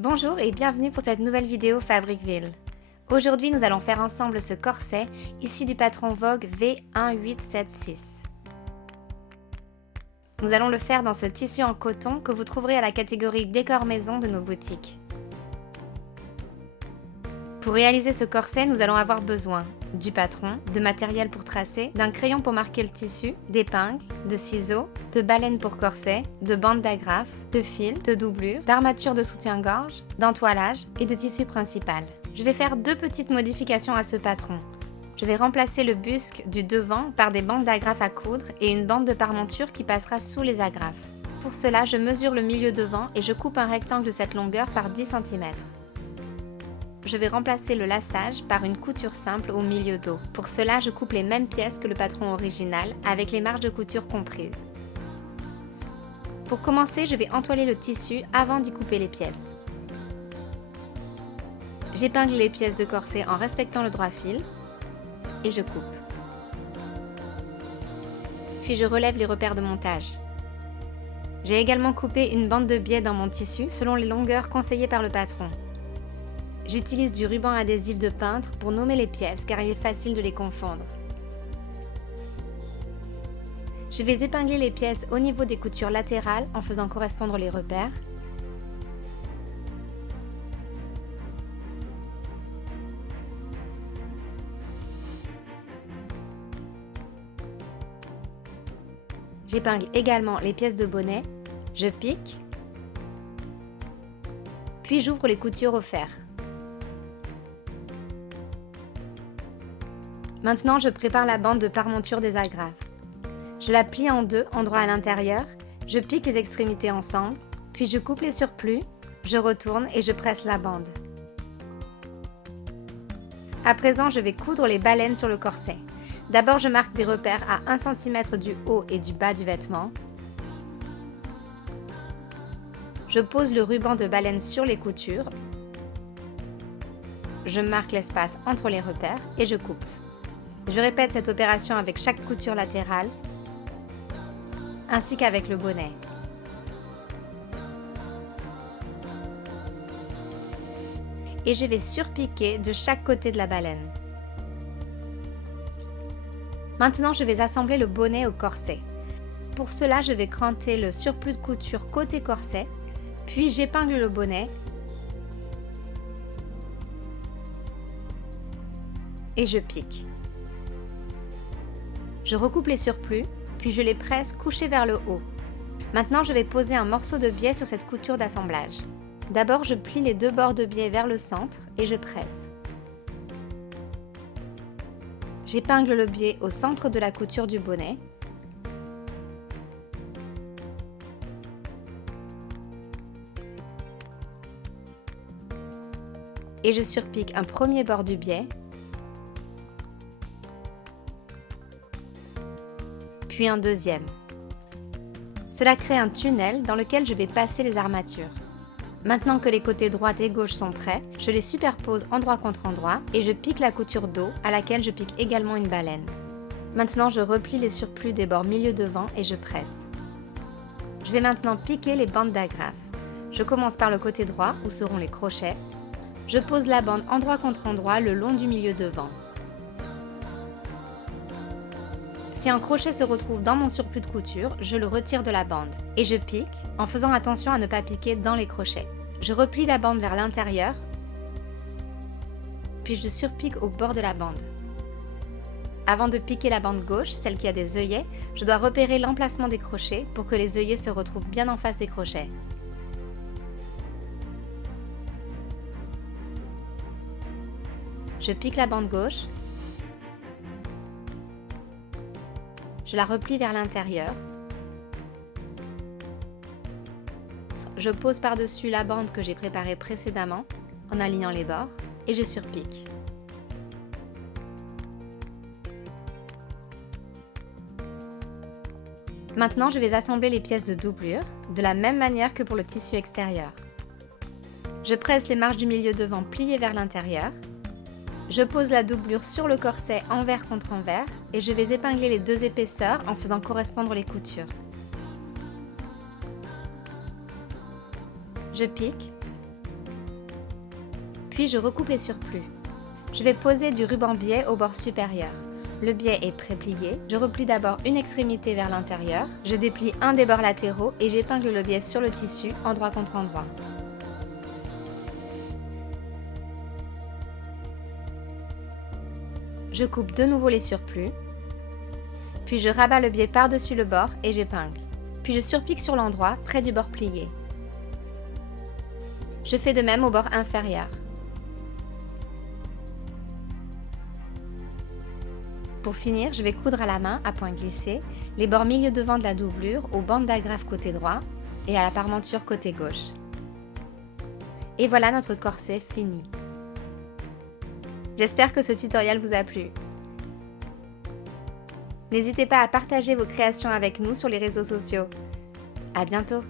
Bonjour et bienvenue pour cette nouvelle vidéo Fabriqueville. Aujourd'hui, nous allons faire ensemble ce corset issu du patron Vogue V1876. Nous allons le faire dans ce tissu en coton que vous trouverez à la catégorie décor maison de nos boutiques. Pour réaliser ce corset, nous allons avoir besoin du patron, de matériel pour tracer, d'un crayon pour marquer le tissu, d'épingles, de ciseaux, de baleines pour corset, de bandes d'agrafe, de fil, de doublure, d'armature de soutien-gorge, d'entoilage et de tissu principal. Je vais faire deux petites modifications à ce patron. Je vais remplacer le busque du devant par des bandes d'agrafe à coudre et une bande de parmenture qui passera sous les agrafes. Pour cela, je mesure le milieu devant et je coupe un rectangle de cette longueur par 10 cm. Je vais remplacer le laçage par une couture simple au milieu dos. Pour cela, je coupe les mêmes pièces que le patron original avec les marges de couture comprises. Pour commencer, je vais entoiler le tissu avant d'y couper les pièces. J'épingle les pièces de corset en respectant le droit fil et je coupe. Puis je relève les repères de montage. J'ai également coupé une bande de biais dans mon tissu selon les longueurs conseillées par le patron. J'utilise du ruban adhésif de peintre pour nommer les pièces car il est facile de les confondre. Je vais épingler les pièces au niveau des coutures latérales en faisant correspondre les repères. J'épingle également les pièces de bonnet, je pique, puis j'ouvre les coutures au fer. Maintenant, je prépare la bande de parmenture des agrafes. Je la plie en deux, endroits à l'intérieur, je pique les extrémités ensemble, puis je coupe les surplus, je retourne et je presse la bande. À présent, je vais coudre les baleines sur le corset. D'abord, je marque des repères à 1 cm du haut et du bas du vêtement. Je pose le ruban de baleine sur les coutures. Je marque l'espace entre les repères et je coupe. Je répète cette opération avec chaque couture latérale, ainsi qu'avec le bonnet. Et je vais surpiquer de chaque côté de la baleine. Maintenant, je vais assembler le bonnet au corset. Pour cela, je vais cranter le surplus de couture côté corset, puis j'épingle le bonnet et je pique. Je recoupe les surplus, puis je les presse couchés vers le haut. Maintenant, je vais poser un morceau de biais sur cette couture d'assemblage. D'abord, je plie les deux bords de biais vers le centre et je presse. J'épingle le biais au centre de la couture du bonnet. Et je surpique un premier bord du biais. Puis un deuxième. Cela crée un tunnel dans lequel je vais passer les armatures. Maintenant que les côtés droite et gauche sont prêts, je les superpose endroit contre endroit et je pique la couture dos à laquelle je pique également une baleine. Maintenant, je replie les surplus des bords milieu devant et je presse. Je vais maintenant piquer les bandes d'agrafe. Je commence par le côté droit où seront les crochets. Je pose la bande endroit contre endroit le long du milieu devant. Si un crochet se retrouve dans mon surplus de couture, je le retire de la bande et je pique en faisant attention à ne pas piquer dans les crochets. Je replie la bande vers l'intérieur, puis je surpique au bord de la bande. Avant de piquer la bande gauche, celle qui a des œillets, je dois repérer l'emplacement des crochets pour que les œillets se retrouvent bien en face des crochets. Je pique la bande gauche. Je la replie vers l'intérieur. Je pose par-dessus la bande que j'ai préparée précédemment en alignant les bords et je surpique. Maintenant, je vais assembler les pièces de doublure de la même manière que pour le tissu extérieur. Je presse les marges du milieu devant pliées vers l'intérieur. Je pose la doublure sur le corset envers contre envers et je vais épingler les deux épaisseurs en faisant correspondre les coutures. Je pique Puis je recoupe les surplus. Je vais poser du ruban biais au bord supérieur. Le biais est pré-plié. Je replie d'abord une extrémité vers l'intérieur. Je déplie un des bords latéraux et j'épingle le biais sur le tissu, endroit contre endroit. Je coupe de nouveau les surplus. Puis je rabats le biais par-dessus le bord et j'épingle. Puis je surpique sur l'endroit, près du bord plié. Je fais de même au bord inférieur. Pour finir, je vais coudre à la main, à point glissé, les bords milieu devant de la doublure aux bandes d'agrafe côté droit et à la parmenture côté gauche. Et voilà notre corset fini. J'espère que ce tutoriel vous a plu. N'hésitez pas à partager vos créations avec nous sur les réseaux sociaux. À bientôt!